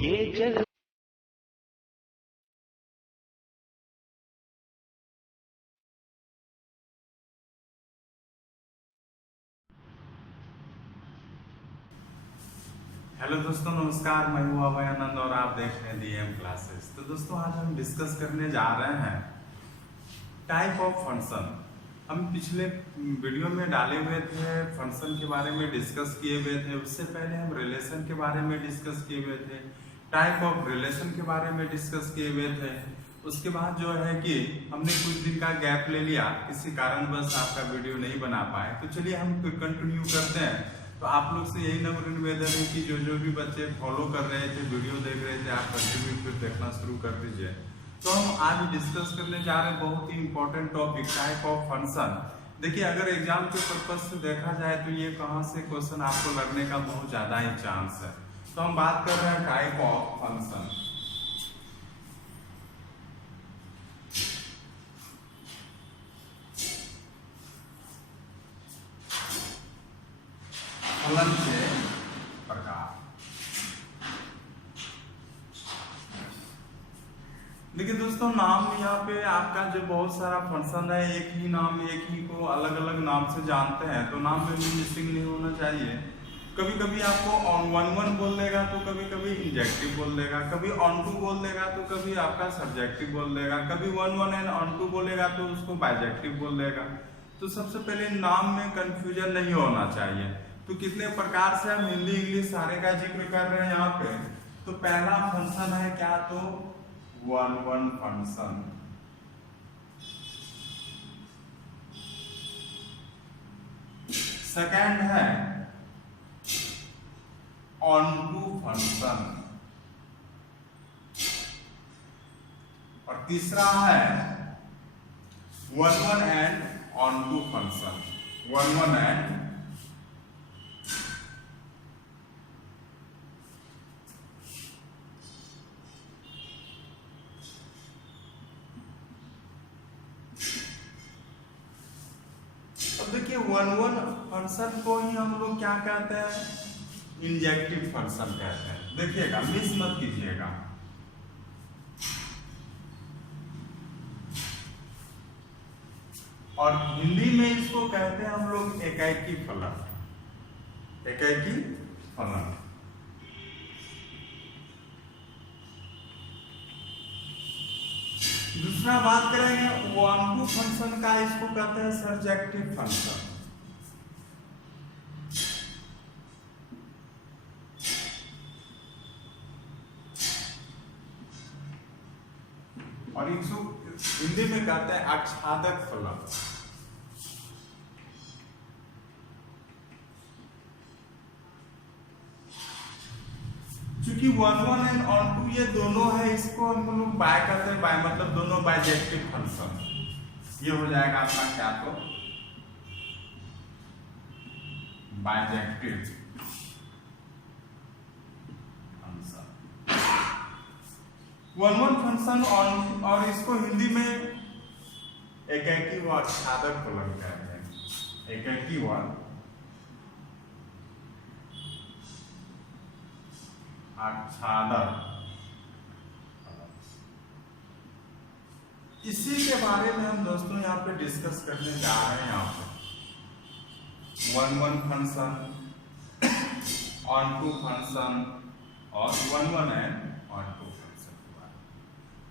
ये जल हेलो दोस्तों, नमस्कार। मैं हूँ अभय आनंद और आप देख रहे हैं डीएम क्लासेस। तो दोस्तों, आज हम डिस्कस करने जा रहे हैं टाइप ऑफ फंक्शन। हम पिछले वीडियो में डाले हुए थे, फंक्शन के बारे में डिस्कस किए हुए थे। उससे पहले हम रिलेशन के बारे में डिस्कस किए हुए थे, टाइप ऑफ रिलेशन के बारे में डिस्कस किए हुए थे। उसके बाद जो है कि हमने कुछ दिन का गैप ले लिया, किसी कारणवश आपका वीडियो नहीं बना पाए। तो चलिए हम कंटिन्यू करते हैं। तो आप लोग से यही नम्र निवेदन है कि जो भी बच्चे फॉलो कर रहे थे, वीडियो देख रहे थे, आप कंटिन्यू फिर देखना शुरू कर दीजिए। तो हम आज डिस्कस करने जा रहे हैं बहुत ही important topic, type of function. देखिए, अगर एग्जाम के पर्पज से देखा जाए तो ये कहाँ से क्वेश्चन आपको लगने का बहुत ज्यादा ही चांस है। तो हम बात कर रहे हैं टाइप ऑफ फंक्शन। फलन के प्रकार। देखिए दोस्तों, नाम यहाँ पे आपका जो बहुत सारा फंक्शन है, एक ही नाम, एक ही को अलग अलग नाम से जानते हैं, तो नाम में भी मिसिंग नहीं होना चाहिए। कभी कभी आपको ऑन वन बोल देगा, तो कभी कभी इंजेक्टिव बोल देगा, कभी ऑन टू बोल देगा, तो कभी आपका सब्जेक्टिव बोल देगा, कभी वन एंड ऑन टू बोलेगा तो उसको बाइजेक्टिव बोल देगा। तो सबसे पहले नाम में कंफ्यूजन नहीं होना चाहिए। तो कितने प्रकार से हम हिंदी इंग्लिश सारे का जिक्र कर रहे हैं यहाँ पे। तो पहला फंक्शन है क्या, तो वन फंक्शन। सेकंड है ऑन टू फंक्शन और तीसरा है one and onto function. One and देखिए, वन फंक्शन को ही हम लोग क्या कहते हैं, इंजेक्टिव फंक्शन कहते हैं। देखिएगा, मिस मत कीजिएगा। और हिंदी में इसको कहते हैं हम लोग एकाकी फलन। एकाकी फलन। दूसरा बात करेंगे वन टू फंक्शन का, इसको कहते हैं सब्जेक्टिव फंक्शन। और इसको हिंदी में कहते हैं आच्छादक फलन। चूंकि वन एंड ऑन टू ये दोनों है, इसको हम लोग बाय कहते हैं। बाय मतलब दोनों बाइजेक्टिव फंक्शन। ये हो जाएगा आपका क्या, तो बाइजेक्टिव फंक्शन। वन फंक्शन और इसको हिंदी में एकाकी व आच्छादक फलन कहते हैं। एकाकी व आच्छादक। इसी के बारे में हम दोस्तों यहाँ पे डिस्कस करने जा रहे हैं। यहाँ पे one function, onto function और one and onto function के बारे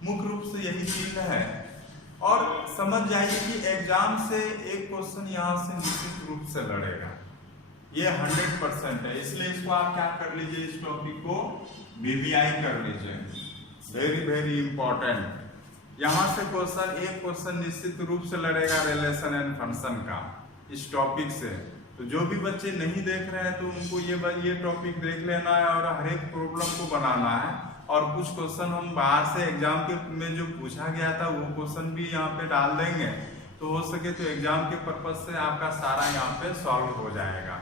में मुख्य रूप से यही चीज है। और समझ जाइए कि एग्जाम से एक क्वेश्चन यहाँ से निश्चित रूप से लड़ेगा, ये 100% है। इसलिए इसको आप क्या कर लीजिए, इस टॉपिक को वीवीआई कर लीजिए। Very very important. यहां से एक क्वेश्चन निश्चित रूप से लड़ेगा रिलेशन एंड फंक्शन का, इस टॉपिक से। तो जो भी बच्चे नहीं देख रहे हैं तो उनको ये टॉपिक देख लेना है और हर एक प्रॉब्लम को बनाना है। और कुछ क्वेश्चन हम बाहर से एग्जाम के में जो पूछा गया था वो क्वेश्चन भी यहाँ पे डाल देंगे, तो हो सके तो एग्जाम के पर्पज से आपका सारा यहाँ पे सॉल्व हो जाएगा।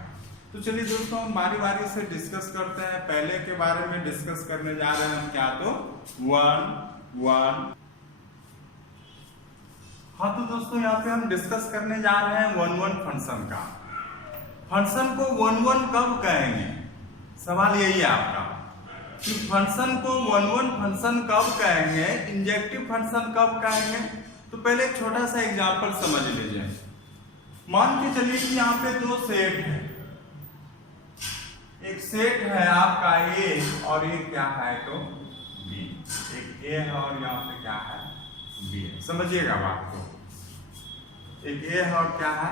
तो चलिए दोस्तों, हम बारी बारी से डिस्कस करते हैं। पहले के बारे में डिस्कस करने जा रहे हैं हम क्या, तो वन। हाँ तो दोस्तों, यहाँ पे हम डिस्कस करने जा रहे हैं वन फंक्शन का। फंक्शन को वन कब कहेंगे, सवाल यही है आपका। कि फंक्शन को वन वन फंक्शन कब कहेंगे, इंजेक्टिव फंक्शन कब कहेंगे। तो पहले एक छोटा सा एग्जांपल समझ लीजिए। मान के चलिए कि यहाँ पे दो सेट है, एक सेट है आपका ए और एक क्या है तो बी, एक ए है और यहाँ पे क्या है बी है। समझिएगा बात को, एक ए है और क्या है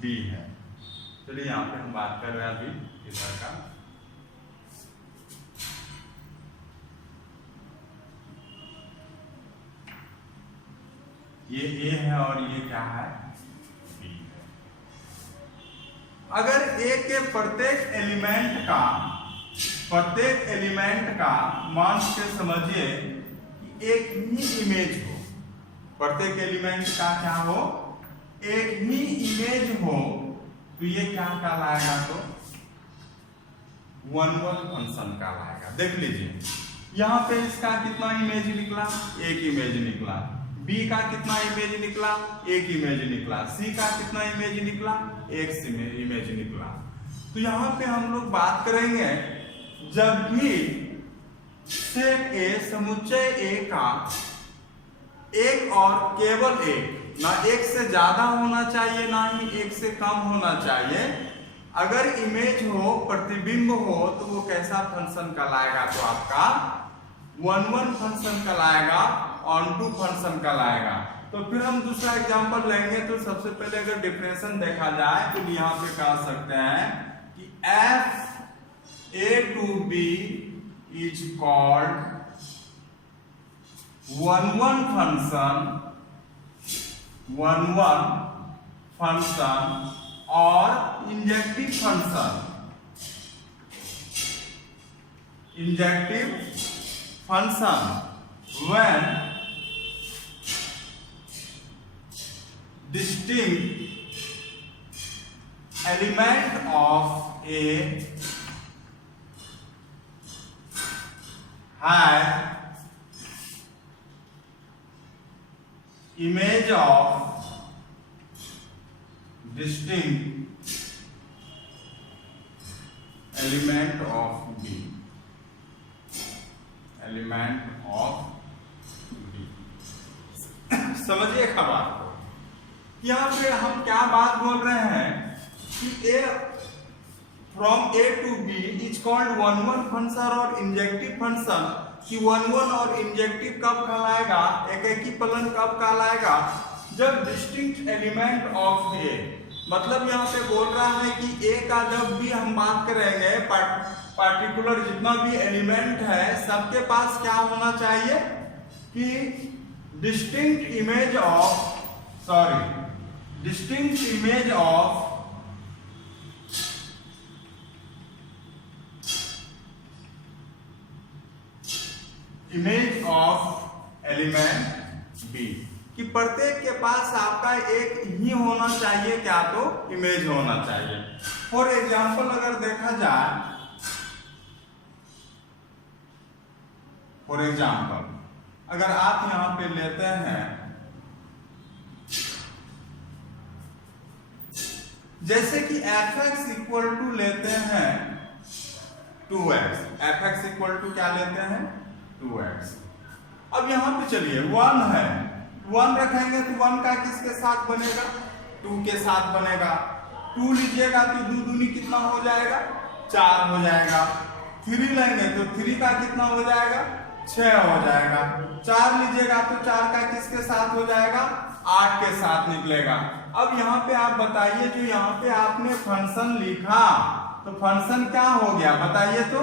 बी है। चलिए यहाँ पे हम बात कर रहे हैं अभी इधर का। ये ए है और ये क्या है बी है। अगर ए के प्रत्येक एलिमेंट का मान के समझिए कि एक ही इमेज हो, प्रत्येक एलिमेंट का क्या हो, एक ही इमेज हो, तो ये क्या कहलाएगा तो वन वन फंक्शन कहलाएगा। देख लीजिए यहाँ पे इसका कितना इमेज निकला, एक इमेज निकला। बी का कितना इमेज निकला, एक इमेज निकला। सी का कितना इमेज निकला, एक इमेज निकला। तो यहाँ पे हम लोग बात करेंगे जब भी सेट ए समुच्चय ए का एक और केवल एक, ना एक से ज्यादा होना चाहिए ना ही एक से कम होना चाहिए, अगर इमेज हो, प्रतिबिंब हो, तो वो कैसा फंक्शन कहलाएगा तो आपका वन वन फंक्शन कहलाएगा, ऑन टू फंक्शन कहलाएगा। तो फिर हम दूसरा एग्जांपल लेंगे। तो सबसे पहले अगर डिफरेंशिएशन देखा जाए तो यहाँ पे कह सकते हैं कि F A to B is called one one function और injective function when distinct element of A has image of distinct element of B, element of समझिए खबर को। यहाँ पे हम क्या बात बोल रहे हैं कि A from A to B is called one one function और इंजेक्टिव फंक्शन। कि वन वन और इंजेक्टिव कब कहलाएगा, एकेकी फलन कब कहलाएगा, जब डिस्टिंक्ट एलिमेंट ऑफ ए, मतलब यहाँ पे बोल रहा है कि ए का जब भी हम बात करेंगे पार्टिकुलर जितना भी एलिमेंट है सबके पास क्या होना चाहिए कि distinct image of element B, कि प्रत्येक के पास आपका एक ही होना चाहिए क्या तो इमेज होना चाहिए। फॉर एग्जाम्पल अगर देखा जाए, फॉर एग्जाम्पल अगर आप यहां पे लेते हैं, जैसे कि fx इक्वल टू लेते हैं 2x, fx इक्वल टू क्या लेते हैं 2x। अब यहां पे चलिए 1 है, 1 रखेंगे तो 1 का किसके साथ बनेगा, 2 के साथ बनेगा। 2 लीजिएगा तो 2 दूनी कितना हो जाएगा 4 हो जाएगा। 3 लेंगे तो 3 का कितना हो जाएगा 6 हो जाएगा। 4 लीजिएगा तो 4 का किसके साथ हो जाएगा 8 के साथ निकलेगा। अब यहाँ पे आप बताइए, जो यहाँ पे आपने फंक्शन लिखा तो फंक्शन क्या हो गया बताइए, तो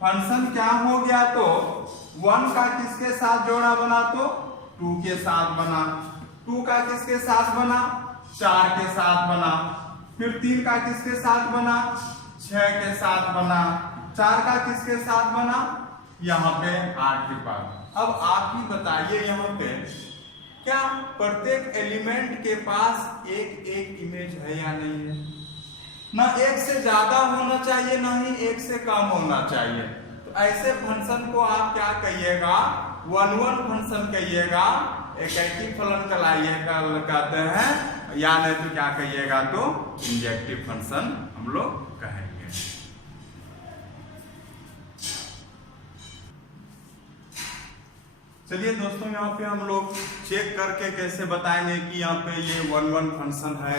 फंक्शन क्या हो गया, तो 1 का किसके साथ जोड़ा बना तो 2 के साथ बना, 2 का किसके साथ बना 4 के साथ बना, फिर 3 का किसके साथ बना 6 के साथ बना, 4 का किसके साथ बना यहाँ पे 8 के पास। अब आप ही बताइए यहाँ पे क्या प्रत्येक एलिमेंट के पास एक एक इमेज है या नहीं है, ना एक से ज्यादा होना चाहिए ना ही एक से कम होना चाहिए। तो ऐसे फंक्शन को आप क्या कहिएगा वन वन फंक्शन कहिएगा, एकेकी फलन कहते हैं, या नहीं तो क्या कहिएगा तो इंजेक्टिव फंक्शन हम लोग कहेंगे। चलिए दोस्तों, यहाँ पे हम लोग चेक करके कैसे बताएंगे कि यहाँ पे ये 1 1 फंक्शन है,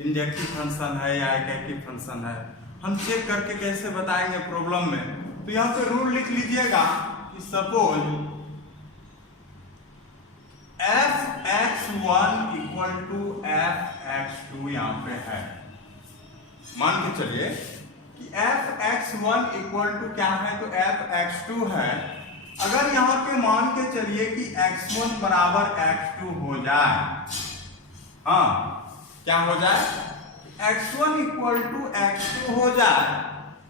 इंजेक्टिव फंक्शन है या एडिटिव फंक्शन है। हम चेक करके कैसे बताएंगे प्रॉब्लम में। तो यहाँ पे रूल लिख लीजिएगा कि suppose f(x1) equal to f(x2) यहाँ पे है। मान के चलिए कि f(x1) इक्वल टू क्या है, तो f(x2) है। अगर यहाँ पे मान के चलिए कि x1 बराबर x2 हो जाए, हाँ क्या हो जाए, x1 इक्वल टू x2 हो जाए,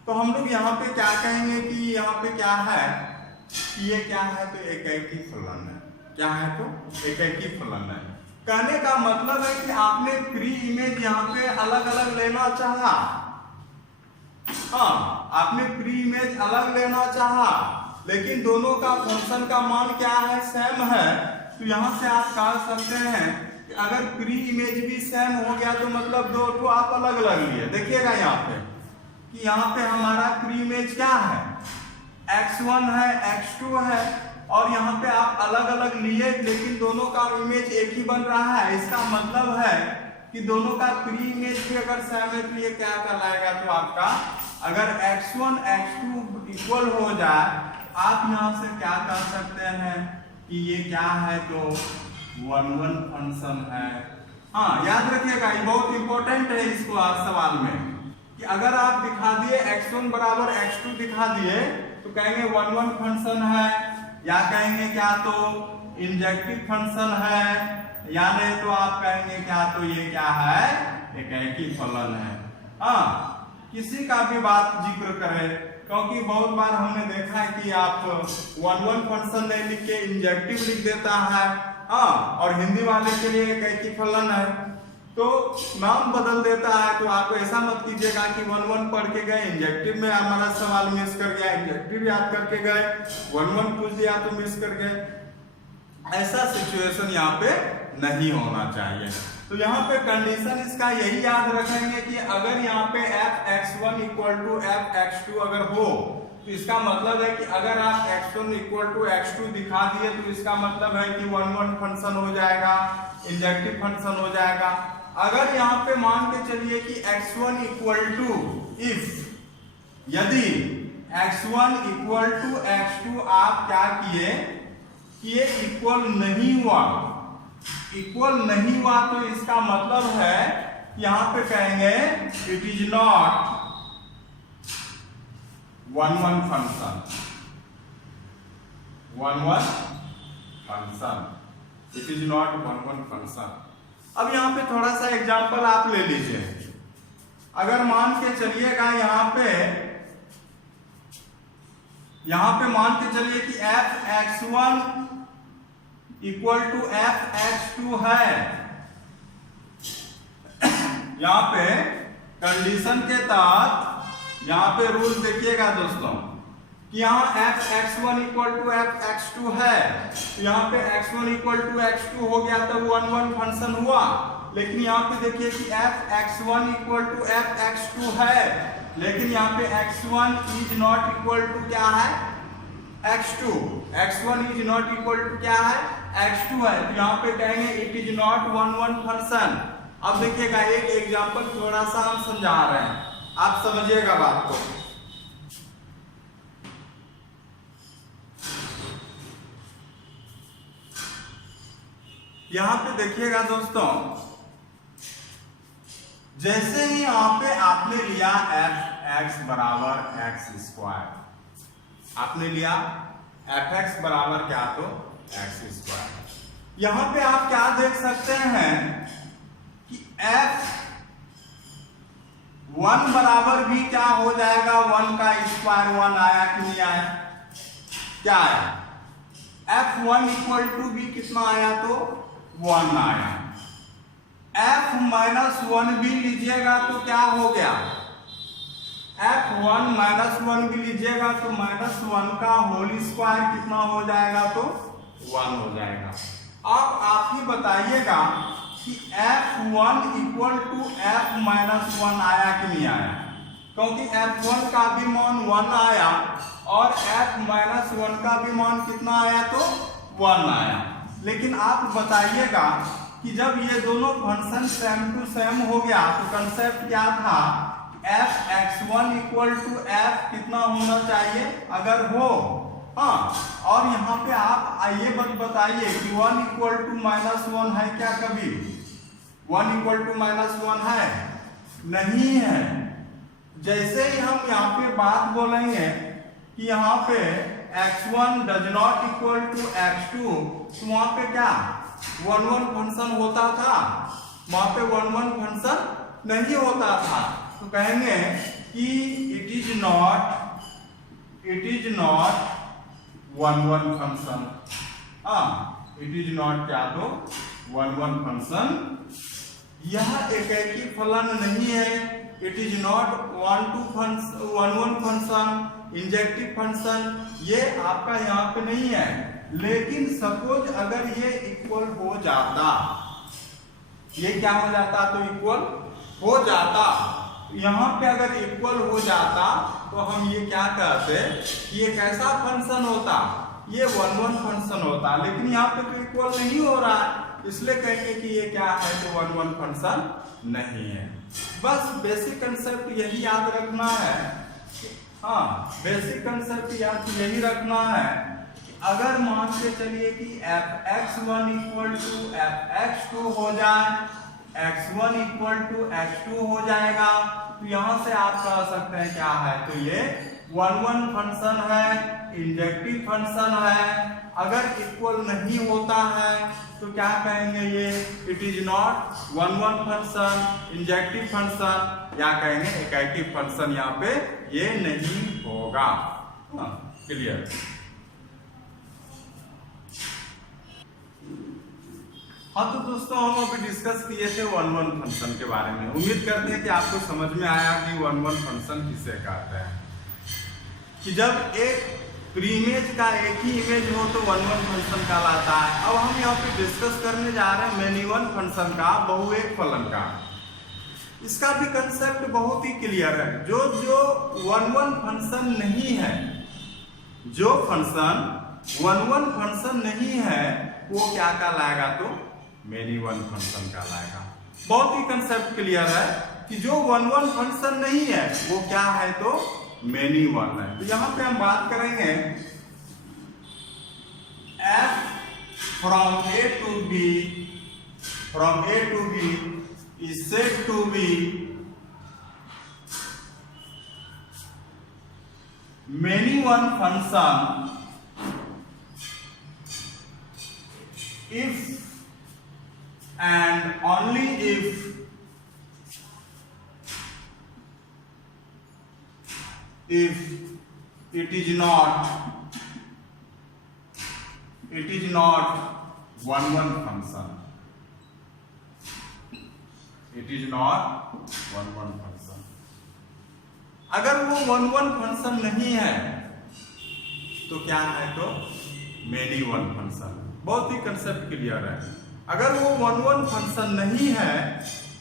तो हम लोग यहाँ पे क्या कहेंगे कि यहाँ पे क्या है, कि ये क्या है, तो एकैकी फलन है। क्या है, तो एकैकी फलन है। कहने का मतलब है कि आपने प्री इमेज यहाँ पे अलग अलग लेना चाहा, हाँ आपने प्री इमेज अलग लेना चाहा, लेकिन दोनों का फंक्शन का मान क्या है, सेम है। तो यहाँ से आप कह सकते हैं कि अगर प्री इमेज भी सेम हो गया तो मतलब दो को आप अलग अलग लिए। देखिएगा यहाँ पे कि यहाँ पे हमारा प्री इमेज क्या है, x1 है, x2 है, और यहाँ पे आप अलग अलग लिए लेकिन दोनों का इमेज एक ही बन रहा है। इसका मतलब है कि दोनों का प्री इमेज भी अगर सेम है तो ये क्या कहलाएगा, तो आपका अगर x1 x2 इक्वल हो जाए, आप यहाँ से क्या कर सकते हैं कि ये क्या है, तो 1 1 फंक्शन है। हाँ याद रखिएगा, ये बहुत इंपॉर्टेंट है इसको आज सवाल में, कि अगर आप दिखा दिए x1 बराबर x2 दिखा दिए तो कहेंगे 1 1 फंक्शन है, या कहेंगे क्या, तो इंजेक्टिव फंक्शन है, या नहीं तो आप कहेंगे क्या, तो ये क्या है, एकैकी फलन है। हाँ किसी का भी बात जिक्र करें, क्योंकि बहुत बार हमने देखा है कि आप 1 1 फंक्शन नहीं लिख के इंजेक्टिव लिख देता है, हाँ, और हिंदी वाले के लिए एकैकी फलन है तो नाम बदल देता है। तो आप ऐसा मत कीजिएगा कि 1 1 पढ़ के गए, इंजेक्टिव में हमारा सवाल मिस कर गया, इंजेक्टिव याद करके गए, 1 1 पूछ दिया तो मिस कर गए। ऐसा सिचुएशन यहाँ पे नहीं होना चाहिए। तो यहाँ पे कंडीशन इसका यही याद रखेंगे कि अगर यहाँ पे f(x1) इक्वल टू f(x2) अगर हो तो इसका मतलब है कि अगर आप x1 इक्वल टू x2 दिखा दिए तो इसका मतलब है कि 1 1 फंक्शन हो जाएगा, इंजेक्टिव फंक्शन हो जाएगा। अगर यहाँ पे मान के चलिए कि x1 इक्वल टू, यदि x1 इक्वल टू x2 आप क्या किए कि ये इक्वल नहीं हुआ, इक्वल नहीं हुआ, तो इसका मतलब है यहाँ पे कहेंगे it is not 1 1 function, 1 1 function, it is not 1 1 function. अब यहाँ पे थोड़ा सा एग्जांपल आप ले लीजिए। अगर मान के चलिएगा यहाँ पे मान के चलिए कि f(x1) इक्वल टू f(x2) है। यहाँ पे कंडीशन के तहत यहाँ पे रूल देखिएगा दोस्तों कि यहाँ f(x1) इक्वल टू f(x2) है, तो यहाँ पे x1 इक्वल टू x2 हो गया तब 1 1 फंक्शन हुआ। लेकिन यहाँ पे देखिए कि f(x1) इक्वल टू f(x2) है, लेकिन यहाँ पे x1 is not equal to क्या है, x2, x1 is not equal to क्या है, x2 है। तो यहाँ पे कहेंगे इट इज नॉट 1 1 फंक्शन। अब देखिएगा एक एग्जांपल थोड़ा सा हम समझा रहे हैं, आप समझिएगा बात को। यहाँ पे देखिएगा दोस्तों, जैसे ही यहाँ पे आपने लिया f(x) बराबर x², आपने लिया f(x) बराबर क्या, तो x²। यहां पे आप क्या देख सकते हैं कि f(1) बराबर भी क्या हो जाएगा, 1 का स्क्वायर 1 आया कि नहीं आया, क्या आया, f(1) इक्वल टू भी कितना आया, तो 1 आया। f(-1) भी लीजिएगा तो क्या हो गया, f(1-1) भी लीजिएगा तो -1 का होल स्क्वायर कितना हो जाएगा, तो 1 हो जाएगा। अब आप ही बताइएगा कि f(1) इक्वल टू f(-1) आया कि नहीं आया, क्योंकि f(1) का भी मान 1 आया और f(-1) का भी मान कितना आया, तो 1 आया। लेकिन आप बताइएगा कि जब ये दोनों फंक्शन सेम टू सेम हो गया तो कंसेप्ट क्या था, f(x1) इक्वल टू f कितना होना चाहिए अगर हो। हाँ, और यहाँ पे आप आइए बताइए कि 1 इक्वल टू -1 है क्या कभी? 1 इक्वल टू -1 है? नहीं है। जैसे ही हम यहाँ पे बात बोलेंगे कि यहाँ पे x1 does not equal to x2, तो वहाँ पे क्या 1 फंक्शन होता था? वहाँ पे 1 फंक्शन नहीं होता था। तो कहेंगे कि इट इज नॉट 1 फंक्शन। हाँ, इट इज नॉट क्या तो 1 फंक्शन। यह एक ही फलन नहीं है। It is not 1 function, injective function, ये आपका यहाँ पे नहीं है। लेकिन सपोज अगर ये इक्वल हो जाता, ये क्या हो जाता? तो इक्वल हो जाता। यहाँ पे अगर इक्वल हो जाता तो हम ये क्या कहते कि ये कैसा फंक्शन होता? ये 1 फंक्शन होता। लेकिन यहाँ पे तो इक्वल नहीं हो रहा है, इसलिए कहेंगे कि ये क्या है तो 1 फंक्शन नहीं है। बस बेसिक कंसेप्ट यही याद रखना है। हाँ, बेसिक कंसेप्ट याद यही रखना है कि अगर मान के चलिए कि f(x1) इक्वल टू f(x2) हो जाए, x1 इक्वल टू x2 हो जाएगा, तो यहां से आप कह सकते हैं क्या है तो ये 1 फंक्शन है, इंजेक्टिव फंक्शन है। अगर इक्वल नहीं होता है तो क्या कहेंगे? ये it is not 1 function, injective function, या कहेंगे एकैटिव फंक्शन। यहाँ पे ये नहीं होगा। क्लियर? हाँ, तो दोस्तों हम अभी डिस्कस किए थे 1 फंक्शन के बारे में। उम्मीद करते हैं कि आपको समझ में आया कि 1 फंक्शन किसे कहते हैं। कि जब एक प्रीइमेज का एक ही इमेज हो तो 1 फंक्शन कहलाता है। अब हम यहाँ पे डिस्कस करने जा रहे हैं मेनी वन फंक्शन का, बहुएक फलन का। इसका भी कंसेप्ट बहुत ही क्लियर है। जो 1 फंक्शन नहीं है, जो फंक्शन 1 फंक्शन नहीं है, वो क्या कहलाएगा तो मेनी वन फंक्शन कहलाएगा। बहुत ही कंसेप्ट क्लियर है कि जो 1 फंक्शन नहीं है वो क्या है तो मेनी वन है। तो यहां पे हम बात करेंगे f from a to b is said to be many one function if and only if it is not 1 function. It is not 1 function. अगर वो 1 फंक्शन नहीं है तो क्या है तो मेनी वन फंक्शन। बहुत ही कंसेप्ट क्लियर है। अगर वो 1 फंक्शन नहीं है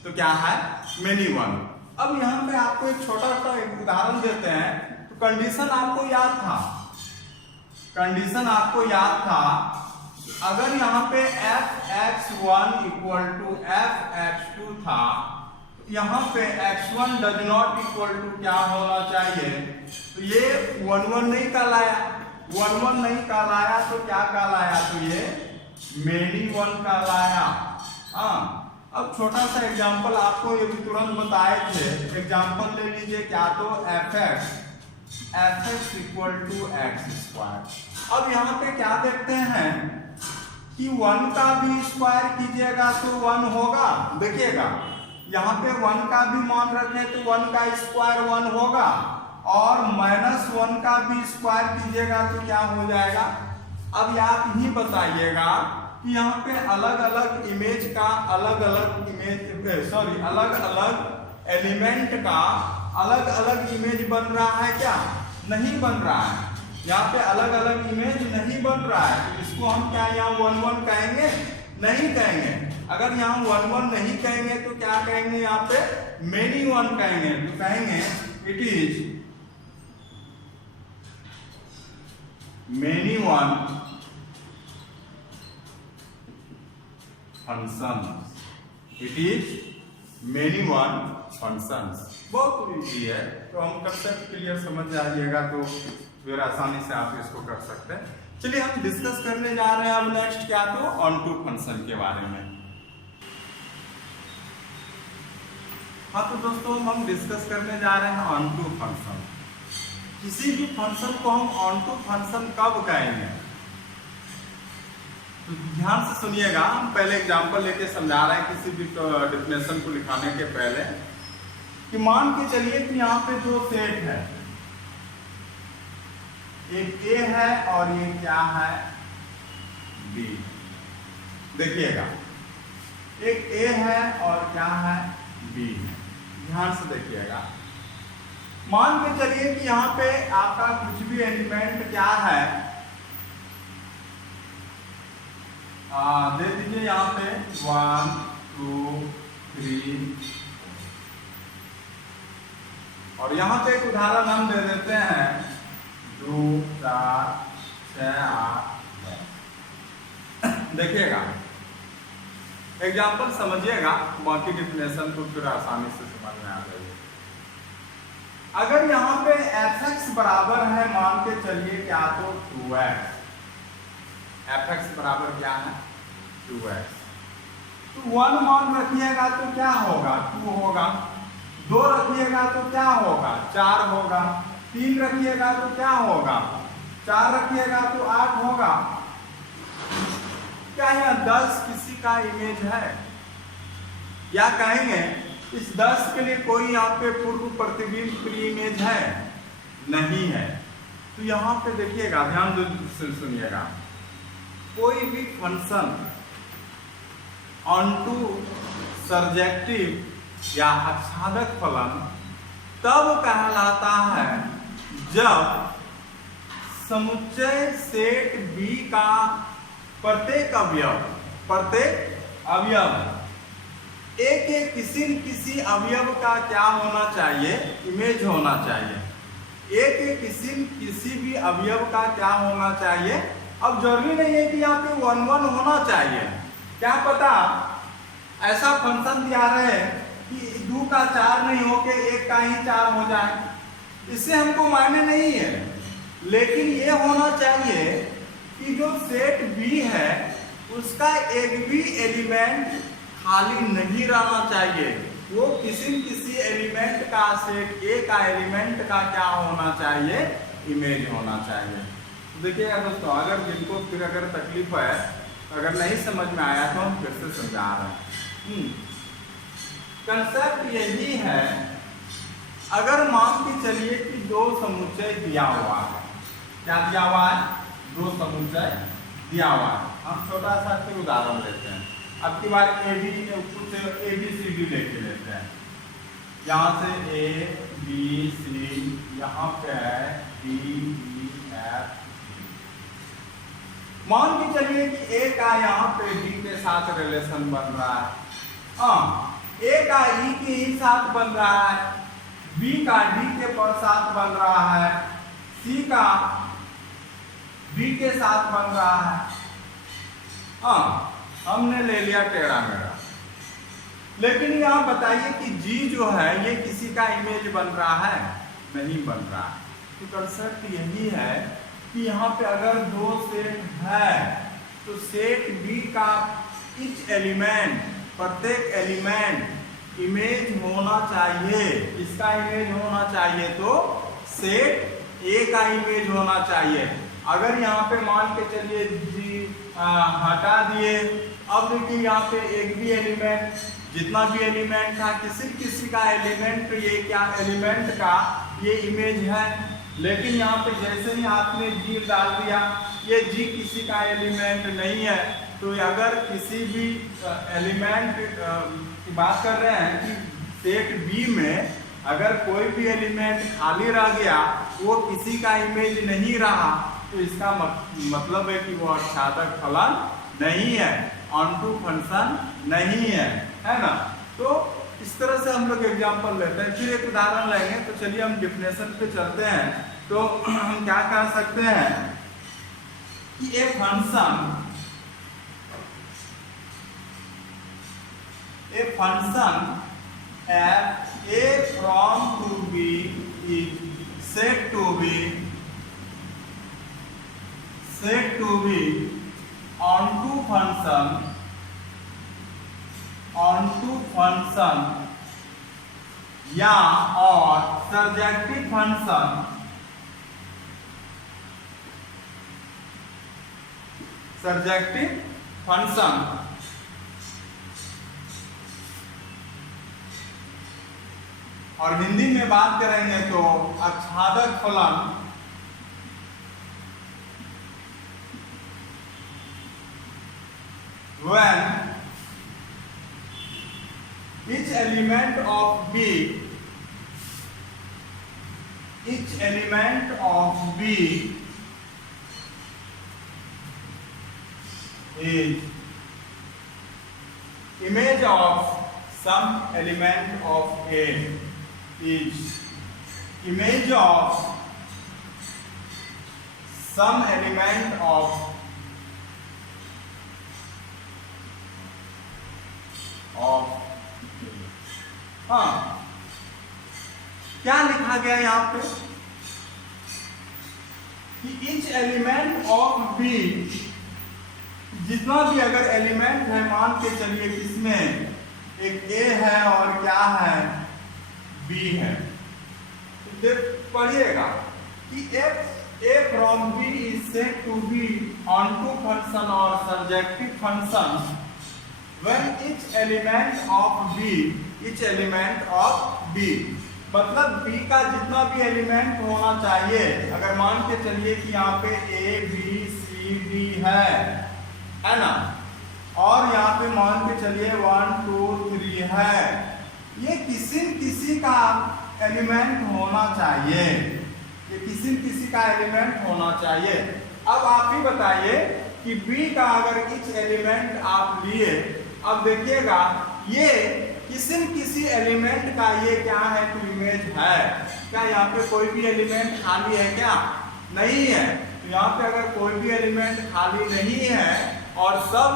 तो क्या है मेनी वन। अब यहाँ पे आपको एक छोटा सा उदाहरण देते हैं। तो कंडीशन आपको याद था, अगर यहाँ पे f(x1) इक्वल टू f(x2) था, यहाँ पे x1 does not equal to क्या होना चाहिए? तो ये 1 नहीं कहलाया। 1 नहीं कहलाया तो क्या कहलाया? तो ये मेनी वन कहलाया। हाँ, अब छोटा सा एग्जांपल आपको ये तुरंत बताए थे। एग्जांपल ले लीजिए, क्या तो fx इक्वल टू x²। अब यहाँ पे क्या देखते हैं कि 1 का भी स्क्वायर कीजिएगा तो 1 होगा। देखिएगा यहाँ पे 1 का भी मान रखे तो 1 का स्क्वायर 1 होगा, और -1 का भी स्क्वायर कीजिएगा तो क्या हो जाएगा? अब आप ही बताइएगा कि यहाँ पे अलग अलग इमेज का अलग अलग एलिमेंट का अलग अलग इमेज बन रहा है क्या? नहीं बन रहा है। यहाँ पे अलग अलग इमेज नहीं बन रहा है। तो इसको हम क्या यहाँ 1 कहेंगे? नहीं कहेंगे। अगर यहाँ 1 नहीं कहेंगे तो क्या कहेंगे? यहाँ पे मेनी वन कहेंगे। तो कहेंगे it is many one function, it is many one functions. बहुत इजी है, तो हम कंसेप्ट क्लियर समझ जाइएगा तो फिर आसानी से आप इसको कर सकते हैं। चलिए हम डिस्कस करने जा रहे हैं अब नेक्स्ट क्या, तो ऑनटू फंक्शन के बारे में। हाँ तो दोस्तों हम डिस्कस करने जा रहे हैं ऑनटू फंक्शन। किसी भी फंक्शन को हम ऑनटू फंक्शन कब कहेंगे, तो ध्यान से सुनिएगा। हम पहले एग्जांपल लेके समझा रहे हैं किसी भी डेफिनेशन को लिखाने के पहले, कि मान के चलिए कि यहाँ पे दो सेट है, एक ए है और ये क्या है, बी। देखिएगा एक ए है और क्या है, बी। ध्यान से देखिएगा। मान के चलिए कि यहाँ पे आपका कुछ भी एलिमेंट क्या है, दे दीजिए यहाँ पे 1 2 3, और यहाँ पे एक उदाहरण हम दे देते हैं 2 4 6 8। देखिएगा एग्जाम्पल समझिएगा, बाकी डिफिनेशन को फिर आसानी से समझ में आ जाएगी। अगर यहाँ पे fx बराबर है, मान के चलिए क्या, तो 2x। fx बराबर क्या है, 2x। तो 1 मान रखिएगा तो क्या होगा, 2 होगा। 2 रखिएगा तो क्या होगा, 4 होगा। 3 रखिएगा तो क्या होगा, 4 रखिएगा तो 8 होगा। क्या यह 10 किसी का इमेज है, या कहेंगे इस 10 के लिए कोई यहाँ पे पूर्व प्रतिबिंब प्री इमेज है, नहीं है। तो यहाँ पे देखिएगा, ध्यान से सुनिएगा, कोई भी फंक्शन ऑनटू सर्जेक्टिव या आच्छादक फलन तब कहलाता है जब समुच्चय सेट बी का प्रत्येक अवयव ए के किसी न किसी अवयव का क्या होना चाहिए, इमेज होना चाहिए। ए के किसी भी अवयव का क्या होना चाहिए। अब जरूरी नहीं है कि यहाँ पे 1 1 होना चाहिए, क्या पता ऐसा फंक्शन दिया रहे कि 2 का 4 नहीं हो के 1 का ही 4 हो जाए, इससे हमको मायने नहीं है। लेकिन ये होना चाहिए कि जो सेट बी है उसका एक भी एलिमेंट खाली नहीं रहना चाहिए, वो किसी न किसी एलिमेंट का, सेट ए का एलिमेंट का क्या होना चाहिए, इमेज होना चाहिए। तो देखिएगा दोस्तों, अगर जिनको फिर अगर तकलीफ है, अगर नहीं समझ में आया तो हम फिर से समझा रहे हैं। कंसेप्ट यही है, अगर मान के चलिए कि 2 समुच्चय दिया हुआ है, क्या दिया हुआ है, 2 समुच्चय दिया हुआ है। हम छोटा सा फिर उदाहरण लेते हैं। अब की बार कुछ ABCD लेके लेते हैं। यहाँ से A B C, यहाँ पे है D E F G। मान के चलिए कि A का यहाँ पे D के साथ रिलेशन बन रहा है, A का E के ही साथ बन रहा है, B का D के साथ बन रहा है, C का B के साथ बन रहा है। हमने ले लिया टेढ़ा मेढ़ा। लेकिन यहाँ बताइए कि G जो है ये किसी का इमेज बन रहा है, नहीं बन रहा। तो कंसेप्ट यही है कि यहाँ पे अगर 2 सेट है तो सेट B का ईच एलिमेंट, प्रत्येक एलिमेंट इमेज होना चाहिए। इसका इमेज होना चाहिए तो सेट A का इमेज होना चाहिए। अगर यहाँ पे मान के चलिए G हटा दिए, अब देखिए यहाँ पे एक भी एलिमेंट, जितना भी एलिमेंट था किसी का एलिमेंट, ये क्या एलिमेंट का ये इमेज है। लेकिन यहाँ पे जैसे ही आपने G डाल दिया, ये G किसी का एलिमेंट नहीं है। तो अगर किसी भी एलिमेंट की बात कर रहे हैं कि सेट B में अगर कोई भी एलिमेंट खाली रह गया, वो किसी का इमेज नहीं रहा, तो इसका मतलब है कि वो आच्छादक फलन नहीं है, ऑनटू फंक्शन नहीं है ना। तो इस तरह से हम लोग एग्जांपल लेते हैं, फिर एक उदाहरण लेंगे। तो चलिए हम डेफिनेशन पे चलते हैं। तो हम क्या कह सकते हैं कि एक function a function f a from to b is said to be onto function या और surjective function और हिंदी में बात करेंगे तो आच्छादक फलन when each element of B is image of some element of A is image of some element of हाँ, क्या लिखा गया यहाँ पे कि each element of B, जितना भी अगर एलिमेंट है मान के चलिए किसमें एक A है और क्या है B है, तो देख पढ़िएगा कि A from B is said to be onto function or surjective function when each element of B मतलब B का जितना भी एलिमेंट होना चाहिए, अगर मान के चलिए कि यहाँ पे A B C D है ना, और यहाँ पे मान के चलिए 1 2 3 है, ये किसी का एलिमेंट होना चाहिए, ये किसी का एलिमेंट होना चाहिए। अब आप ही बताइए कि B का अगर कुछ एलिमेंट आप लिए, अब देखिएगा ये किसी एलिमेंट का ये क्या है तो इमेज है क्या, यहाँ पे कोई भी एलिमेंट खाली है क्या, नहीं है। तो यहाँ पे अगर कोई भी एलिमेंट खाली नहीं है और सब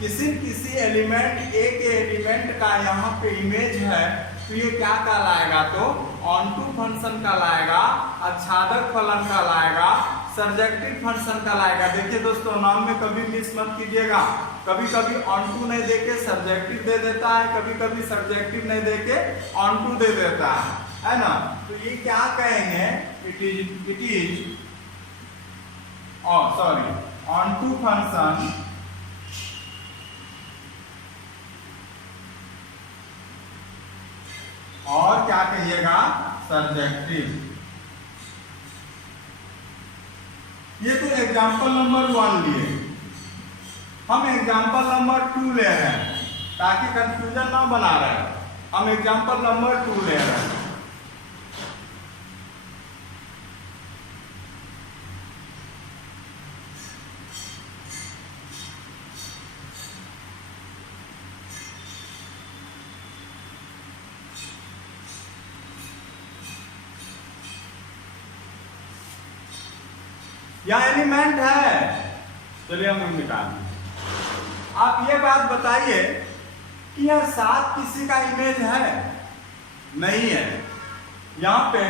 किसी एलिमेंट एक एलिमेंट का यहाँ पे इमेज है, तो ये क्या कहलाएगा, तो ऑनटू फंक्शन कहलाएगा, आच्छादक फलन कहलाएगा, सर्जेक्टिव फंक्शन कहलाएगा। देखिए दोस्तों, नाम में कभी मिस मत कीजिएगा, कभी कभी ऑनटू नहीं देके सर्जेक्टिव दे देता है, कभी कभी सर्जेक्टिव नहीं देके ऑनटू दे देता है ना। तो ये क्या कहेंगे, इट इज ऑनटू फंक्शन और क्या कहिएगा, सर्जेक्टिव। ये तो एग्जाम्पल नंबर 1 लिए, हम एग्जाम्पल नंबर 2 ले रहे हैं ताकि कंफ्यूजन ना बना रहे हैं। हम एग्जाम्पल नंबर 2 ले रहे हैं। या एलिमेंट है, चलिए हम निकाल दें। आप ये बात बताइए कि यह 7 किसी का इमेज है, नहीं है। यहाँ पे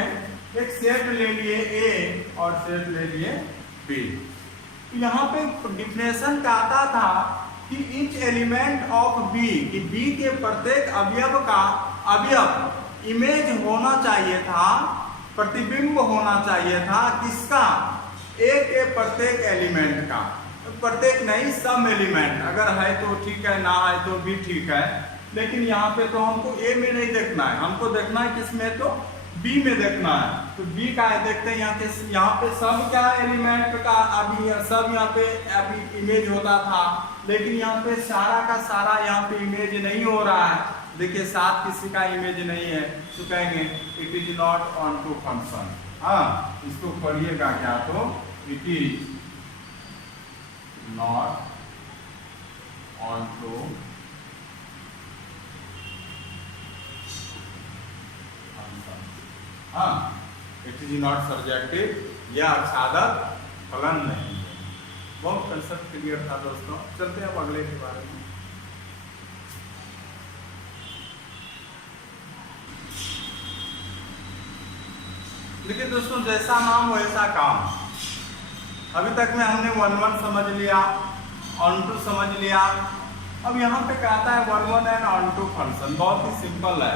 एक सेट ले लिए A और सेट ले लिए B। यहाँ पे डिफिनेशन का आता था कि ईच एलिमेंट ऑफ B, कि B के प्रत्येक अवयव का अवयव इमेज होना चाहिए था, प्रतिबिंब होना चाहिए था किसका, A के प्रत्येक एलिमेंट का। प्रत्येक नहीं, सम एलिमेंट, अगर है तो ठीक है, ना है तो भी ठीक है। लेकिन यहाँ पे तो हमको A में नहीं देखना है, हमको देखना है किसमें, तो B में देखना है। तो B का है, देखते हैं यहाँ पे सब क्या एलिमेंट का अभी सब यहाँ पे अभी इमेज होता था, लेकिन यहाँ पे सारा का सारा यहाँ पे इमेज नहीं हो रहा है। देखिए 7 किसी का इमेज नहीं है, तो कहेंगे it is not onto function. हाँ, इसको पढ़िएगा क्या, तो it is not onto function. हाँ, इट इज नॉट सर्जेक्टिव, यह आच्छादक फलन नहीं है। बहुत कंसेप्ट क्लियर था दोस्तों। चलते हैं अब अगले के बारे में। देखिए दोस्तों, जैसा नाम वैसा काम। अभी तक में हमने 1-1 समझ लिया, ऑन-टू समझ लिया। अब यहाँ पे कहता है 1-1 एंड ऑन-टू फंक्शन। बहुत ही सिंपल है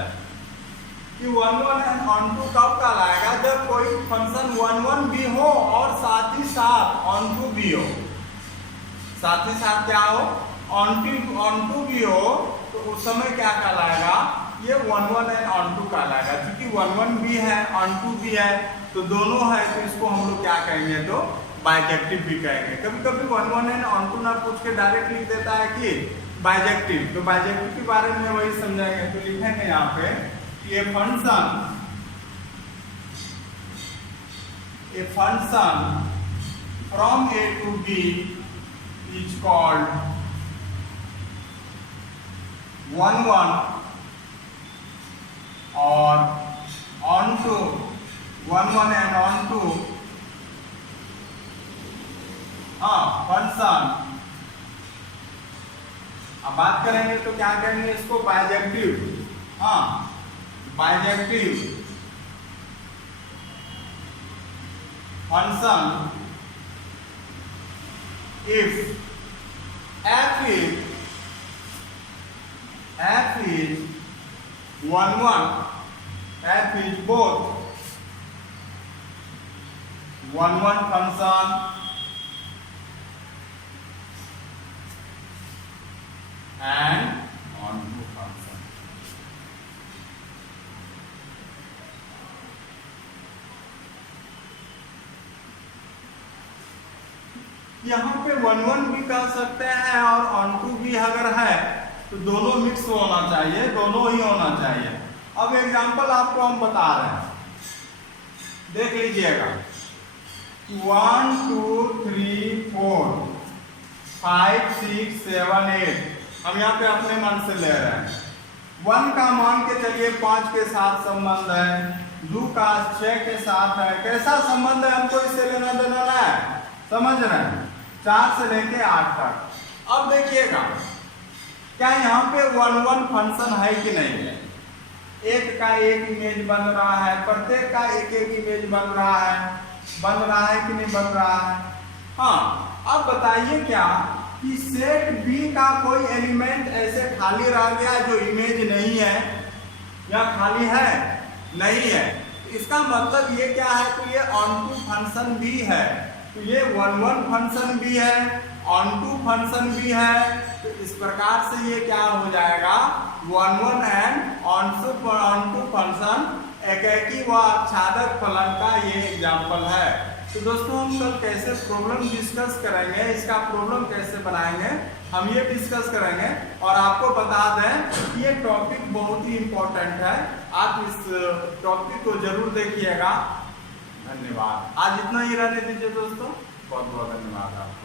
कि 1-1 एंड ऑन-टू कब कहलाएगा, जब कोई फंक्शन 1-1 भी हो और साथ ही साथ ऑन-टू भी हो। साथ ही साथ क्या हो, ऑन-टू भी हो, तो उस समय क्या कहलाएगा, ये 1-1 एंड ऑन-टू कहलाएगा। क्योंकि 1-1 भी है, ऑन-टू भी है, तो दोनों है, तो इसको हम लोग क्या कहेंगे, तो बाइजेक्टिव भी कहेंगे। कभी कभी 1-1 एंड ऑन-टू ना पूछ के डायरेक्ट लिख देता है कि बाइजेक्टिव, तो बाइजेक्टिव के बारे में वही समझाएंगे। तो लिखेंगे यहाँ पे कि a function from A to B is called 1-1 और ऑन-टू 1-1 एंड ऑन-टू फंक्शन। अब बात करेंगे तो क्या करेंगे इसको, bijective. Bijective function if f is 1-1, f is both 1-1 function and on-to function। यहाँ पे 1-1 भी कह सकते हैं और ऑन-टू भी अगर है तो दोनों मिक्स होना चाहिए, दोनों ही होना चाहिए। अब एग्जांपल आपको हम बता रहे हैं, देख लीजिएगा। 1 2 3 4 5 6 7 8 हम यहाँ पे अपने मन से ले रहे हैं। 1 का मान के चलिए 5 के साथ संबंध है, 2 का 6 के साथ है। कैसा संबंध है हमको इससे लेना देना है, समझ रहे हैं, 4 से लेके 8 तक। अब देखिएगा क्या यहाँ पे 1-1 फंक्शन है कि नहीं है। एक का एक इमेज बन रहा है, प्रत्येक का एक एक इमेज बन रहा है कि नहीं बन रहा है। हाँ, अब बताइए क्या कि सेट बी का कोई एलिमेंट ऐसे खाली रह गया जो इमेज नहीं है या खाली है, नहीं है। इसका मतलब ये क्या है, तो ये ऑन-टू फंक्शन भी है, तो ये 1-1 फंक्शन भी है, ऑन-टू फंक्शन भी है। तो इस प्रकार से ये क्या हो जाएगा, 1-1 एंड ऑन-टू फंक्शन एकेकी व आच्छादक फलन का ये एग्जाम्पल है। तो दोस्तों हम कल कैसे प्रॉब्लम डिस्कस करेंगे, इसका प्रॉब्लम कैसे बनाएंगे हम ये डिस्कस करेंगे। और आपको बता दें कि ये टॉपिक बहुत ही इम्पोर्टेंट है, आप इस टॉपिक को जरूर देखिएगा। धन्यवाद। आज इतना ही रहने दीजिए दोस्तों, बहुत बहुत धन्यवाद आपको।